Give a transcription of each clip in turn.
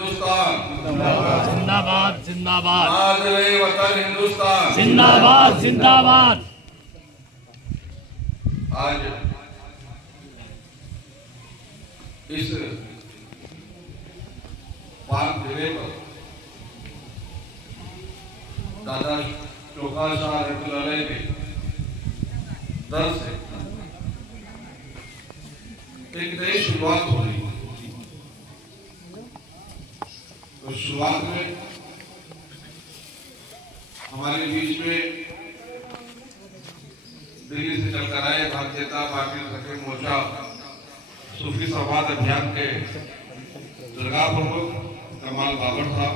हिंदुस्तान जिंदाबाद जिंदाबाद नाज़िरे वतन हिंदुस्तान जिंदाबाद जिंदाबाद। आज इस पाक जिले पर दादा चोखा शाह रहमतुल्लाह के दर से एक नई शुरुआत हो रही है। तो शुरुआत में हमारे बीच में दिल्ली से चलकर आए भारतीय जनता पार्टी सखी मोर्चा सूफी संवाद अभियान के दरगाह प्रमुख कमाल बाबर साहब,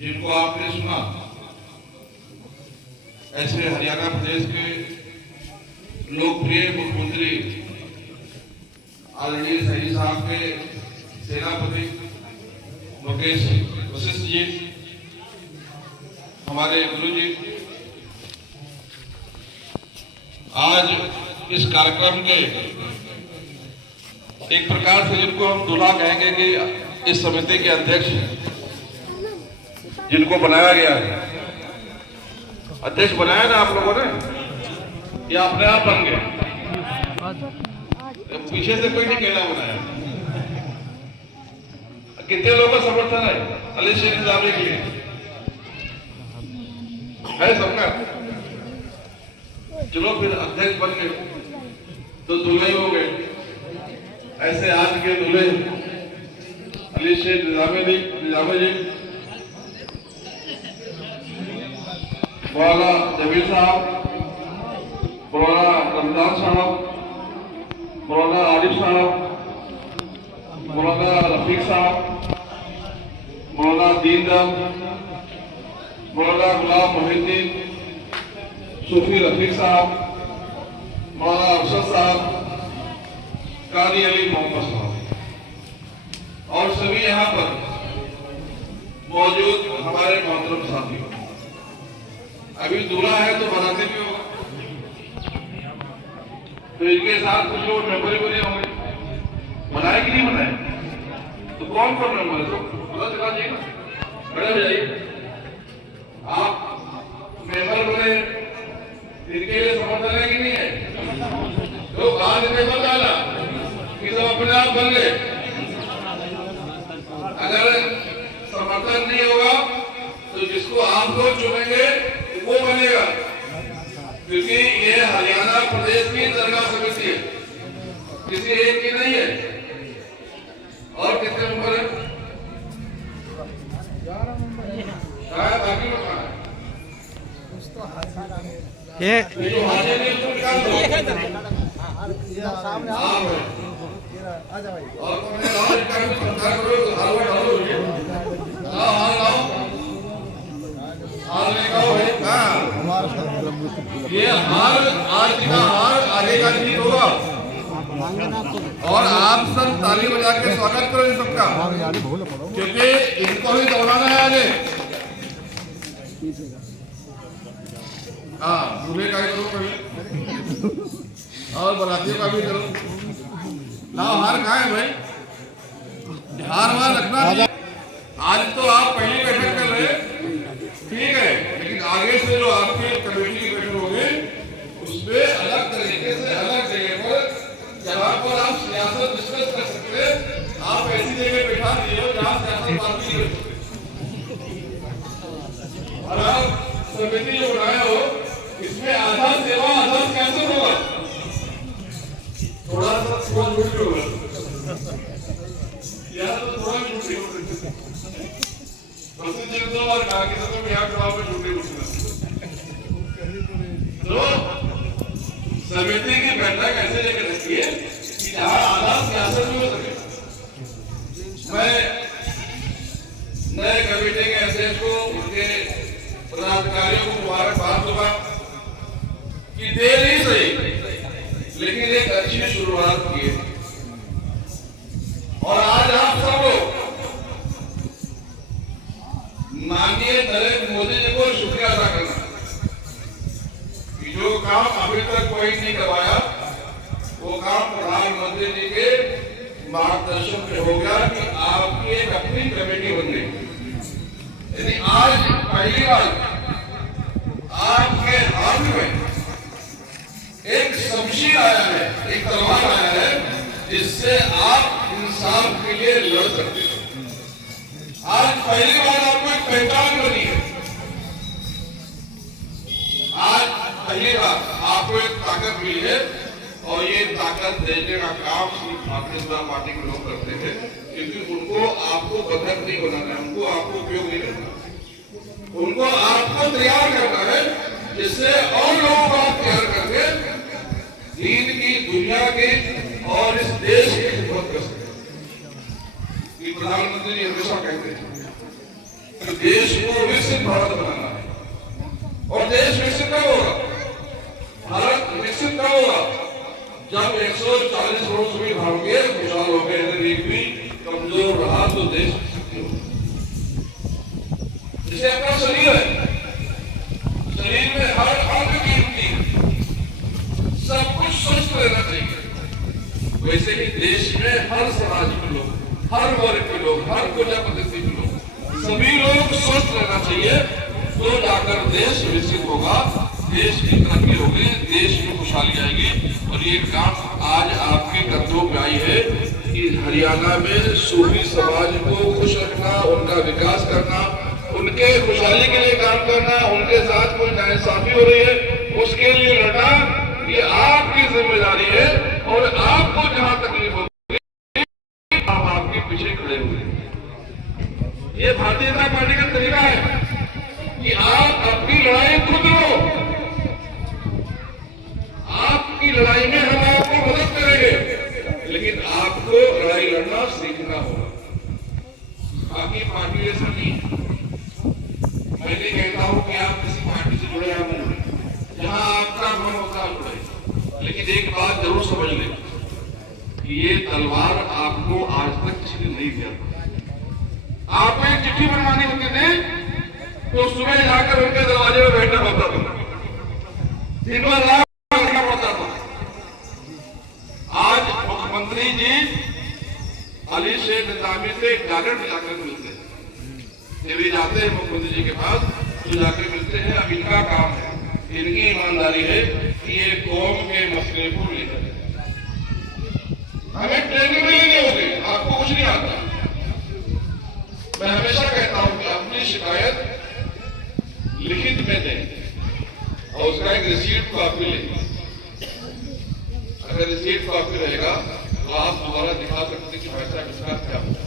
जिनको आपने सुना, ऐसे हरियाणा प्रदेश के लोकप्रिय मुख्यमंत्री आदरणीय सही साहब के सेनापति मुकेश वशिष्ठ जी, हमारे गुरु जी, आज इस कार्यक्रम के एक प्रकार से जिनको हम दूल्हा कहेंगे कि इस समिति के अध्यक्ष जिनको बनाया गया है, अध्यक्ष बनाया ना आप लोगों ने, या अपने आप बन गए? पीछे से कोई नहीं कहना बनाया। कितने लोगों का समर्थन है अली शेर निजामी के लिए? है सबका? चलो फिर अध्यक्ष बन गए तो दूल्हे हो गए। ऐसे आज के दूल्हे अली शेर निजामी जी, मौलाना जमीर साहब, मौलाना रमजान साहब, मौलाना आरिफ साहब, मौलाना रफीक साहब, मौलाना दीनदयाल, मौलाना गुलाम मोहिद्दीन, सूफी रफीक साहब, मौलाना अरशद साहब, कादी अली मोहम्मद साहब और सभी यहाँ पर मौजूद हमारे मोहतरम साथियों। अभी दूल्हा है तो बनाते भी होगा, तो इनके साथ कुछ लोग मेंबर बने होंगे, बनाए कि नहीं बनाए? तो कौन कौन मेंबर है तो पता चला जाएगा। खड़े हो जाइए, आप मेंबर बने, इनके लिए समर्थन है कि नहीं है? तो कहां से मेंबर डाला कि सब अपने आप बन गए? अगर समर्थन नहीं होगा तो जिसको आप लोग चुनेंगे वो बनेगा, क्योंकि ये हरियाणा प्रदेश की दरगाह समिति है, किसी एक की नहीं है। और कितने मेंबर है? शायद बाकी लोग कहाँ हैं? ये जो हाजिर नहीं उसको निकाल दो। आप हैं। और तुमने लाओ इनका भी संस्कार करो, हालवा डालो ये। लाओ हाल लाओ, हाल लेकर आओ भाई। कहाँ? ये हार आज का हार आगे का जीत होगा और आप सब ताली बजा के स्वागत करो इन सबका, क्योंकि इनको भी दौड़ाना है आगे। हाँ, दूल्हे का भी करो कभी और बरातियों का भी करो। लाओ हार कहाँ है भाई? हार वार रखना नहीं। आज तो आप पहली बैठक कर रहे, ठीक है, लेकिन आगे से जो आपकी कमेटी की बैठक होगी उसमें अलग तरीके से अलग जगह पर, जहाँ पर आप सियासत डिस्कस कर सकते हैं, आप ऐसी जगह बैठा दिए हो जहाँ सियासत बात नहीं कर सकते। और आप समिति जो बनाए हो इसमें आधा सेवा आधा सियासत होगा, थोड़ा सा सुबह झूठ होगा या तो थोड़ा झूठ हो सकता है। और बाकी सब यहाँ चुनाव में झूठे तो समिति की बैठक ऐसे जगह रखी है कि जहाँ आधा सियासत भी हो सके। मैं नए कमेटी के अध्यक्ष को, उनके पदाधिकारियों को मुबारकबाद दूंगा कि देर ही सही लेकिन एक अच्छी शुरुआत की है। और आज आप सब लोग माननीय नरेंद्र मोदी जी को शुक्रिया अदा करना कि जो काम अभी तक कोई नहीं करवाया वो काम प्रधानमंत्री जी के मार्गदर्शन में हो गया कि आपकी एक पहली बार आपके हाथ में एक शमशीर आया है, एक तलवार आया है, जिससे आप इंसान के लिए लड़ सकते हैं। आज पहली बार आपको एक पहचान बनी है। आज पहली बार आपको एक ताकत मिली है और ये ताकत देने का काम सिर्फ भारतीय जनता पार्टी के लोग करते हैं, क्योंकि उनको आपको बंधक नहीं बनाना है, उनको आपको उपयोग नहीं करना, उनको आपको तैयार करना है, जिससे और लोगों को आप तैयार करके दीन की, दुनिया की और इस देश की खिदमत कर सके। ये प्रधानमंत्री जी हमेशा कहते हैं कि देश को विकसित भारत बनाना है। और देश विकसित कब होगा? भारत विकसित कब होगा? जब 140 वर्ष में भारतीय खुशहाल हो गए, एक भी कमजोर रहा तो देश जैसे अपना शरीर है, शरीर में हर अंग कीमती है, सब कुछ स्वस्थ रहना चाहिए। वैसे ही देश में हर समाज के लोग, हर वर्ग के लोग, हर प्रजापति के लोग, सभी लोग स्वस्थ रहना चाहिए, तो जाकर देश विकसित होगा, देश की तरक्की होगी, देश में खुशहाली आएगी। और ये काम आज आपके कदमों में आई है कि हरियाणा में सूफी समाज को खुश रखना, उनका विकास करना, उनके खुशहाली के लिए काम करना, उनके साथ कोई नाइंसाफी हो रही है उसके लिए लड़ना, ये आपकी जिम्मेदारी है। और आपको जहां तकलीफ होगी आप आपके पीछे खड़े हुए। ये भारतीय जनता पार्टी का तरीका है कि आप अपनी लड़ाई खुद लो, आपकी लड़ाई में हम आपको मदद करेंगे, लेकिन आपको लड़ाई लड़ना सीखना होगा। बाकी पार्टी ऐसा नहीं है। मैं नहीं कहता हूं कि आप किसी पार्टी से जुड़े या नहीं जुड़े, जहां आपका मन होता है जुड़े, लेकिन एक बात जरूर समझ लें कि ये तलवार आपको आज तक किसी ने नहीं दिया। आपको एक चिट्ठी बनवानी होती थी तो सुबह जाकर उनके दरवाजे में बैठना होता था, दिन भर रात करना पड़ता था। आज मुख्यमंत्री जी अली शेख निजामी से डायरेक्ट जाकर मिलते हैं, भी जाते हैं मुख्यमंत्री जी के पास तो जाकर मिलते हैं। अब इनका काम है, इनकी ईमानदारी है कि ये कौम के मसले को लेकर हमें ट्रेनिंग में लेनी होगी, आपको कुछ नहीं आता। मैं हमेशा कहता हूं कि अपनी शिकायत लिखित में दें और उसका एक रिसीट कॉपी लें। अगर रिसीट कॉपी रहेगा तो आप दोबारा दिखा सकते कि पैसा किसका क्या हुआ।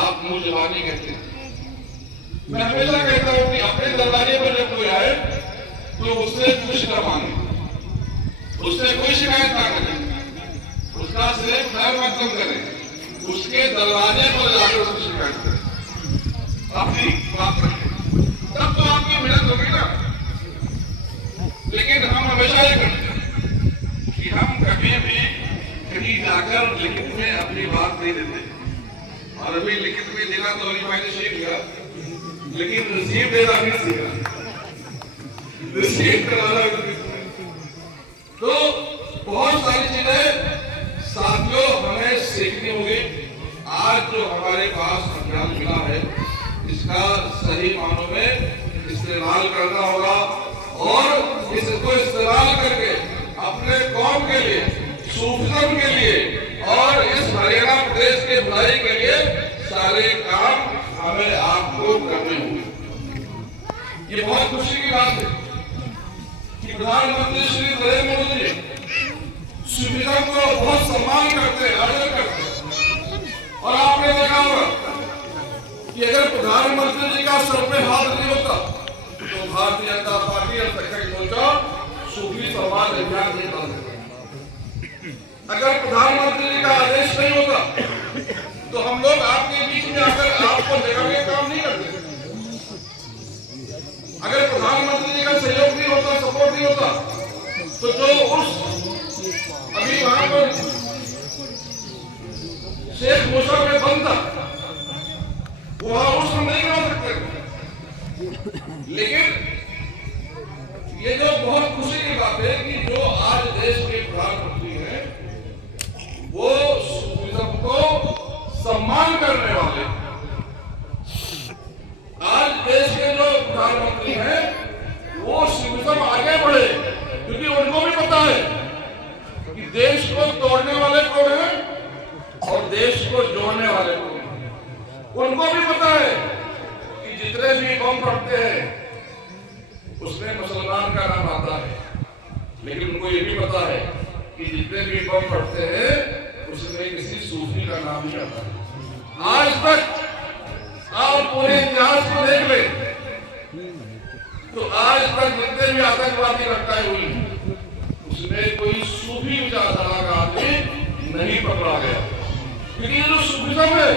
आप मुंह जबानी कहते हैं। मैं हमेशा कहता हूं कि अपने दरवाजे पर जब कोई आए तो उससे कुछ न मांगे, उससे कोई शिकायत ना करें, उसका सिर्फ घर मतलब करें, उसके दरवाजे पर जाकर उसकी शिकायत करें, अपनी बात रखें, तब तो आपकी मेहनत होगी ना। लेकिन हम हमेशा ये करते हैं कि हम कभी भी कहीं जाकर लिखित में अपनी बात नहीं देते। और अभी लिखित में देना तो अली भाई ने सीख लिया, लेकिन रिसीव देना नहीं सीखा, रिसीव कराना। तो बहुत सारी चीजें साथियों हमें सीखनी होगी। आज जो हमारे पास ज्ञान मिला है इसका सही मानों में इस्तेमाल करना होगा और इसको इस्तेमाल करके अपने कौम के लिए, सूफिज्म के लिए और इस हरियाणा प्रदेश के भलाई के लिए सारे काम हमें आपको करने होंगे। ये बहुत खुशी की बात है कि प्रधानमंत्री श्री नरेंद्र मोदी जी सूफिज्म को बहुत सम्मान करते हैं, आदर करते हैं। और आपने देखा होगा कि अगर प्रधानमंत्री जी का सर पे हाथ नहीं होता तो भारतीय जनता पार्टी और सेक्रेटरी मोर्चा सूफी समाज अभियान नहीं कर सकता। अगर प्रधानमंत्री जी का आदेश नहीं होता तो हम लोग आपके बीच में आकर आपको जगह के काम नहीं करते। अगर प्रधानमंत्री जी का सहयोग नहीं होता, सपोर्ट नहीं होता, तो जो उस अभी वहां पर शेख मूसा में बंद था वहां उस नहीं कर सकते। लेकिन ये जो बहुत खुशी की बात है कि जो आज देश के प्रधानमंत्री हैं वो सूफिज्म को सम्मान करने वाले, आज देश के जो वाले को। उनको भी पता है कि जितने भी बम फटते हैं उसमें मुसलमान का नाम आता है, लेकिन उनको ये भी पता है कि जितने भी बम फटते हैं उसमें किसी सूफी का नाम नहीं आता है। आज तक आप पूरे इतिहास को देख ले तो आज तक जितने भी आतंकवादी घटनाएं हुई उसमें कोई सूफी विचारधारा का आदमी नहीं पकड़ा गया, क्योंकि ये जो सूफीज्म है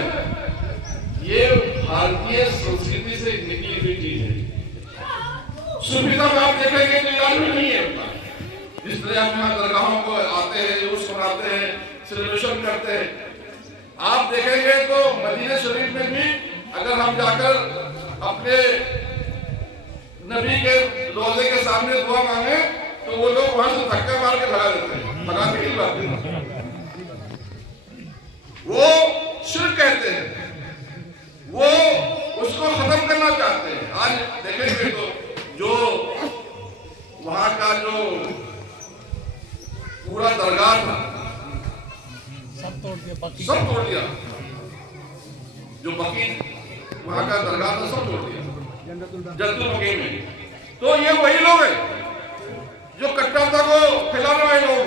ये भारतीय संस्कृति से निकली हुई चीज है। सूफीज्म आप देखेंगे तो ईरान में नहीं है। जिस तरह हम यहाँ दरगाहों को आते हैं, जुलूस मनाते हैं, सेलिब्रेशन करते हैं, आप देखेंगे तो मदीना शरीफ में भी अगर हम जाकर अपने नबी के रोजे के सामने दुआ मांगे तो वो लोग वहां से धक्का मार के भगा देते हैं, भगाने की बात नहीं। वो शिर्क कहते हैं, वो उसको खत्म करना चाहते हैं। आज देखेंगे तो जो वहां का जो पूरा दरगाह था सब तोड़ दिया, जो बकी वहां का दरगाह था सब तोड़ दिया जन्नतुल बकी में। तो ये वही लोग हैं जो कट्टरता को फैलाने वाले लोग।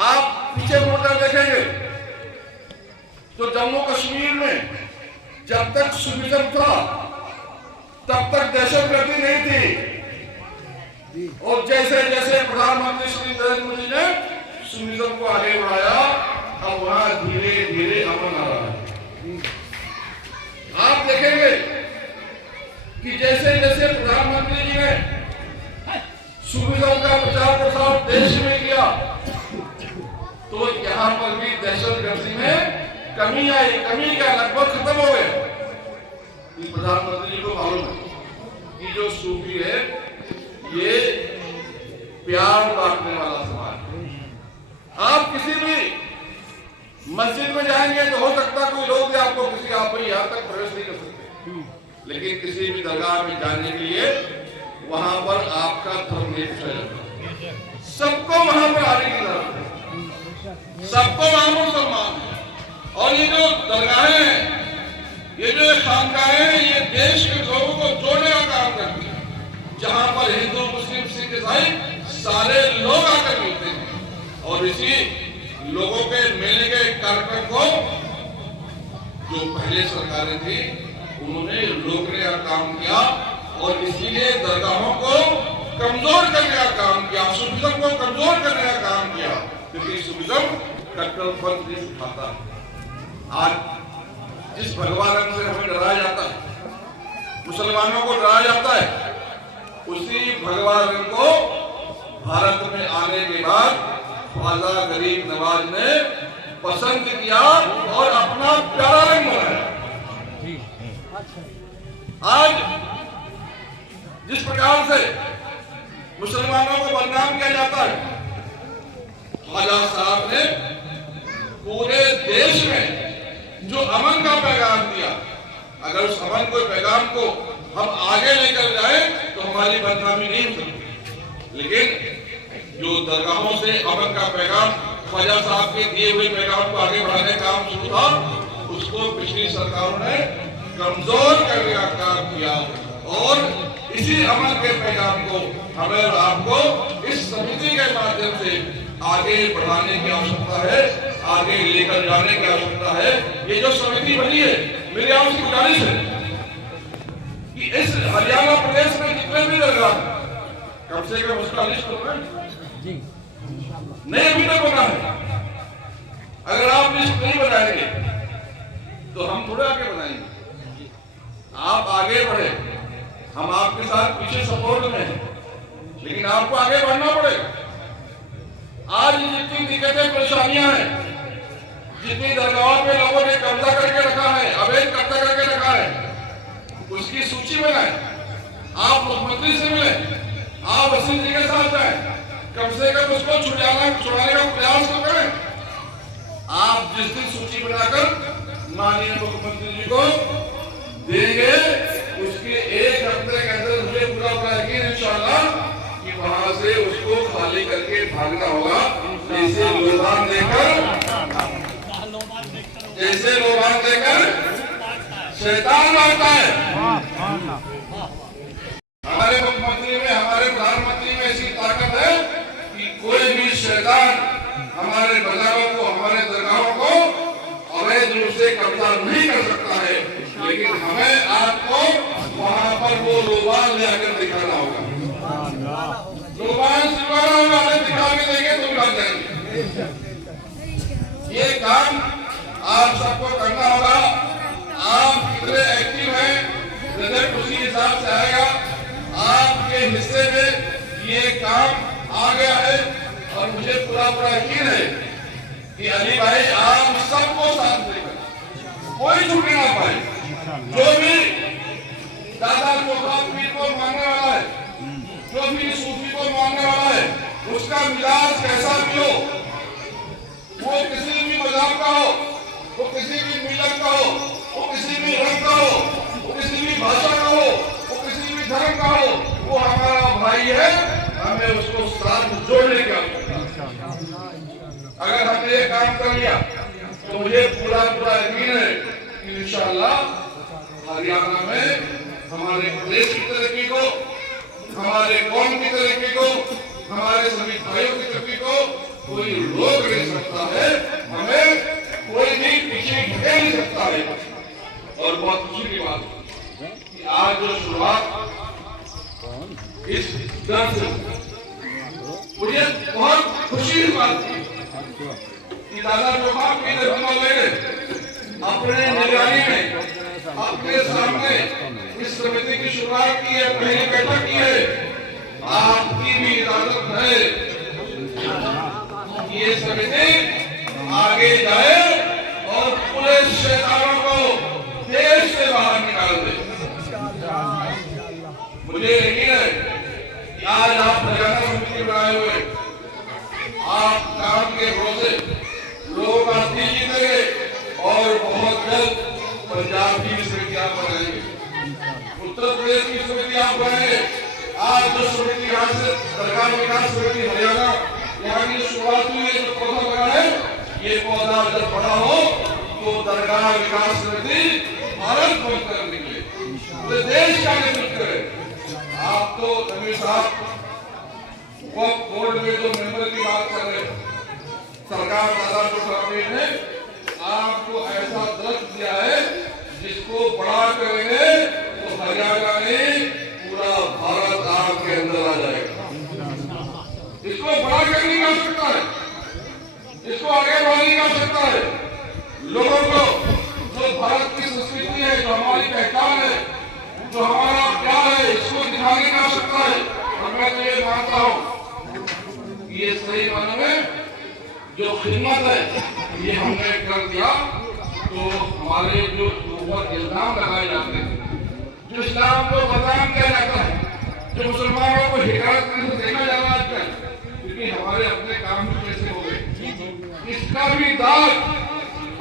आप पीछे मुड़कर देखेंगे तो जम्मू कश्मीर में जब तक सूफीज्म था तब तक दहशतगर्दी नहीं थी, और जैसे जैसे प्रधानमंत्री श्री नरेंद्र मोदी ने सूफीज्म को आगे बढ़ाया अब वहां धीरे धीरे अमन आ रहा है। आप देखेंगे कि जैसे जैसे प्रधानमंत्री जी ने सूफीज्म का प्रचार प्रसार देश में किया तो यहाँ पर भी दहशतगर्दी में कमी आई। कमी क्या, लगभग खत्म हो गए। प्रधानमंत्री जी को मालूम है कि जो सूफी है ये प्यार बांटने वाला समाज है। आप किसी भी मस्जिद में जाएंगे तो हो सकता कोई लोग आपको किसी आप यहाँ तक प्रवेश नहीं कर सकते, लेकिन किसी भी दरगाह में जाने के लिए वहां पर आपका धर्म नहीं पूछा जाता। सबको वहां पर आने की जरूरत है, सबको वहां पर सम्मान है। और ये जो दरगाहें हैं, ये जो खानकाहें हैं, ये देश के लोगों को जोड़ने का काम करती है, जहां पर हिंदू मुस्लिम सिख ईसाई सारे लोग आकर मिलते हैं। और इसी लोगों के मिलने के कार्यक्रम को जो पहले सरकारें थी उन्होंने रोकने का काम किया और इसीलिए दरगाहों को कमजोर करने का काम किया, सूफीज्म को कमजोर करने का काम किया, क्योंकि सूफीज्म कट्टरपंथ नहीं सिखाता। आज जिस भगवा रंग से हमें डराया जाता है, मुसलमानों को डराया जाता है, उसी भगवा रंग को भारत में आने के बाद ख्वाजा गरीब नवाज ने पसंद किया और अपना प्यारा रंग बनाया। आज जिस प्रकार से मुसलमानों को बदनाम किया जाता है, ख्वाजा साहब ने पूरे देश में जो अमन का पैगाम दिया, अगर उस अमन को पैगाम को हम आगे लेकर जाए तो हमारी बदनामी नहीं हो सकती। लेकिन जो दरगाहों से अमन का पैगाम ख्वाजा साहब के दिए हुए पैगाम को आगे बढ़ाने का काम शुरू था, उसको पिछली सरकारों ने कमजोर करने का काम किया। और इसी अमल के पैगाम को हमें और आपको इस समिति के माध्यम से आगे बढ़ाने की आवश्यकता है, आगे लेकर जाने की आवश्यकता है। ये जो समिति बनी है, मेरी आपसे गुजारिश है कि इस हरियाणा प्रदेश में जितने भी दरगाह कम से कम उसका लिस्ट बनाए, नहीं अभी तक बना है। अगर आप लिस्ट नहीं बनाएंगे तो हम थोड़े आगे बनाएंगे। आप आगे बढ़े, हम आपके साथ पीछे सपोर्ट में हैं, लेकिन आपको आगे बढ़ना पड़ेगा। आज जितनी दिक्कतें परेशानियां हैं, जितनी दरगाहों पे लोगों ने कब्जा करके रखा है, अवैध कब्जा करके रखा है, उसकी सूची बनाए। आप मुख्यमंत्री से मिले, आप वसीम जी के साथ जाए, कम से कम उसको छुड़ाने का प्रयास तो करें। आप जिस दिन सूची बनाकर माननीय मुख्यमंत्री जी को देंगे, उसके एक हफ्ते के अंदर मुझे पूरा यकीन इंशाअल्लाह कि वहां से उसको खाली करके भागना होगा। इसे लोबान देकर जैसे लोबान देकर शैतान आता है। हमारे मुख्यमंत्री में, हमारे प्रधानमंत्री में ऐसी ताकत है कि कोई भी शैतान हमारे बाजारों को, हमारे दरगाहों को अवैध रूप से कब्जा नहीं कर सकता है। लेकिन हमें आपको वहां पर वो लोबान ले आकर दिखाना होगा। लोबान सिलवाना होगा, दिखा के देंगे तो भाग जाएंगे। ये काम आप सबको करना होगा। आप कितने एक्टिव हैं, रिजल्ट उसी हिसाब से आएगा। आपके हिस्से में ये काम आ गया है और मुझे पूरा यकीन है कि अली भाई आप सबको साथ देकर कोई छूटने ना पाए। जो भी दादा चोखा पीर को मानने वाला है, जो भी सूफी को मानने वाला है, उसका मिजाज कैसा भी हो, वो किसी भी मजहब का हो, वो किसी भी मिलत का हो, वो किसी भी रंग का हो, वो किसी भी भाषा का हो, वो किसी भी धर्म का हो, वो हमारा भाई है। हमें उसको साथ जोड़ने की आवश्यकता है। अगर हमने ये काम कर लिया तो मुझे पूरा यकीन है कि इंशाअल्लाह हरियाणा में हमारे प्रदेश की तरक्की को, हमारे कौम की तरक्की को, हमारे सभी भाइयों की तरक्की को कोई रोक नहीं सकता है। हमें कोई भी पीछे ढकेल नहीं सकता है। और बहुत खुशी की बात कि आज जो शुरुआत इस दर से, मुझे बहुत खुशी की बात थी कि दादा चोखा की अपने निगरानी में, अपने सामने इस समिति की शुरुआत की है, पहली बैठक की है। आपकी भी इजाजत है कि ये समिति आगे जाए और पूरे शैतानों को देश से बाहर निकाल दे। मुझे यकीन है कि आज आप हरियाणा समिति बनाए हुए, आप काम के भरोसे लोगों का दिल जीतेंगे और बहुत जल्द पंजाब की समिति आप बनाएंगे, उत्तर प्रदेश की समिति आप बनाएंगे। आज जो समिति यहाँ से दरगाह विकास समिति हरियाणा यहाँ की शुरुआत हुई है, जो पौधा लगा है, ये पौधा जब बड़ा हो तो दरगाह विकास समिति भारत बनकर निकले, पूरे देश का नेतृत्व करे। आप तो नबी साहब बोर्ड में जो मेंबर की बात कर रहे हैं, सरकार दादा चोखा ने आपको ऐसा दरख्त दिया है जिसको बड़ा करेंगे तो हरियाणा में पूरा भारत आपके अंदर आ जाएगा। इसको बड़ा करने की आवश्यकता है, इसको आगे बढ़ाने की आवश्यकता है। लोगों को जो भारत की संस्कृति है, जो हमारी पहचान है, जो हमारा प्यार है, इसको दिखाने की आवश्यकता है। और मैं तो ये मानता हूँ ये सही मानों में जो खिदमत है ये हमने कर दिया तो हमारे जो ऊपर इल्जाम लगाए जाते हैं, जो इस्लाम को बदनाम किया जाता है, जो मुसलमानों को हिदायत से देखा जा रहा है, क्योंकि हमारे अपने काम कैसे हो गए, इसका भी दाग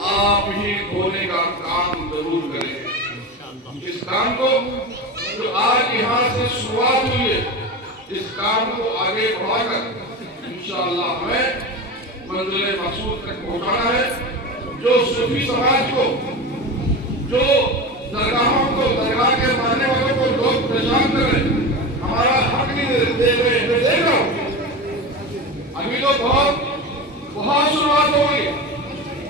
आप ही धोने का काम जरूर करेंगे। इस काम को जो आज यहाँ से शुरुआत हुई है, इस काम को आगे बढ़ाकर इंशाअल्लाह हमें मंजिल मकसूद तक पहुंचाना है। जो सूफी समाज को, जो दरगाहों को, दरगाह के मानने वालों को लोग परेशान कर रहे, हमारा हक नहीं दे रहे, मैं देख रहा हूँ। अभी तो बहुत शुरुआत हो गई।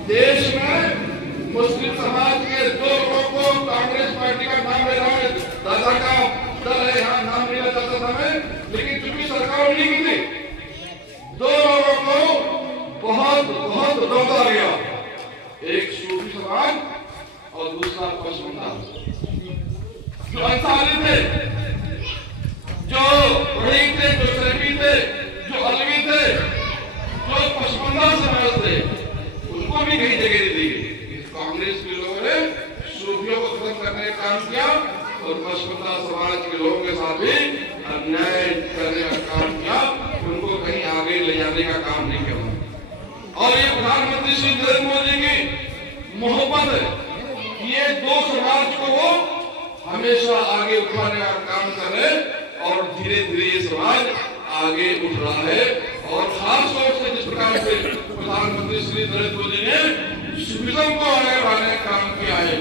देश में मुस्लिम समाज के 2 लोगों को कांग्रेस पार्टी का नाम ले रहा है, दादा का दल है, यहाँ नाम लेना चाहता था मैं, लेकिन चूंकि सरकार नहीं की थी, 2 लोगों को बहुत रोका गया, एक सूफी समाज और दूसरा पसमंदा। जो अंसारी थे, जो रही थे, जो सलफी थे, जो अलवी थे, जो पसमंदा समाज थे, उनको भी कई जगह दी गई। कांग्रेस के लोगों ने सूफियों को खत्म करने का काम किया और पसमंदा समाज के लोगों के साथ भी अन्याय करने का काम किया, उनको कहीं आगे ले जाने का काम नहीं किया। और ये प्रधानमंत्री श्री नरेंद्र मोदी की मोहब्बत है, ये 2 समाज को वो हमेशा आगे उठाने का काम कर रहे और धीरे धीरे ये समाज आगे उठ रहा है। और खास तौर से जिस प्रकार से प्रधानमंत्री श्री नरेंद्र मोदी ने विजन को आगे बढ़ाने का काम किया है,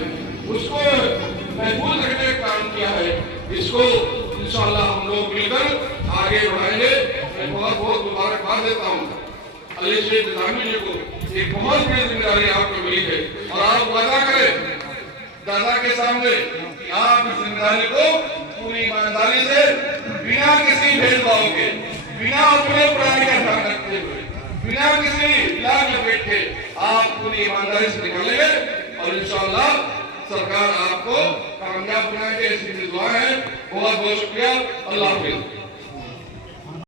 उसको महफूज रखने का काम किया है। इसको इंशाअल्लाह हम लोग मिलकर आगे बढ़ाएंगे। मैं बहुत बहुत मुबारकबाद देता हूँ अली शेख निजामी जी को, एक बहुत बड़ी जिम्मेदारी आपको मिली है और आप वादा करें दादा के सामने कि आप इस जिम्मेदारी को पूरी ईमानदारी से, बिना किसी भेदभाव के, बिना अपने प्राणी का ध्यान रखते हुए, बिना किसी इलाज में बैठे आप पूरी ईमानदारी से निकालेंगे और इंशाअल्लाह सरकार आपको कामयाब बनाएंगे। इसकी दुआ है। बहुत बहुत शुक्रिया। अल्लाह हाफिज।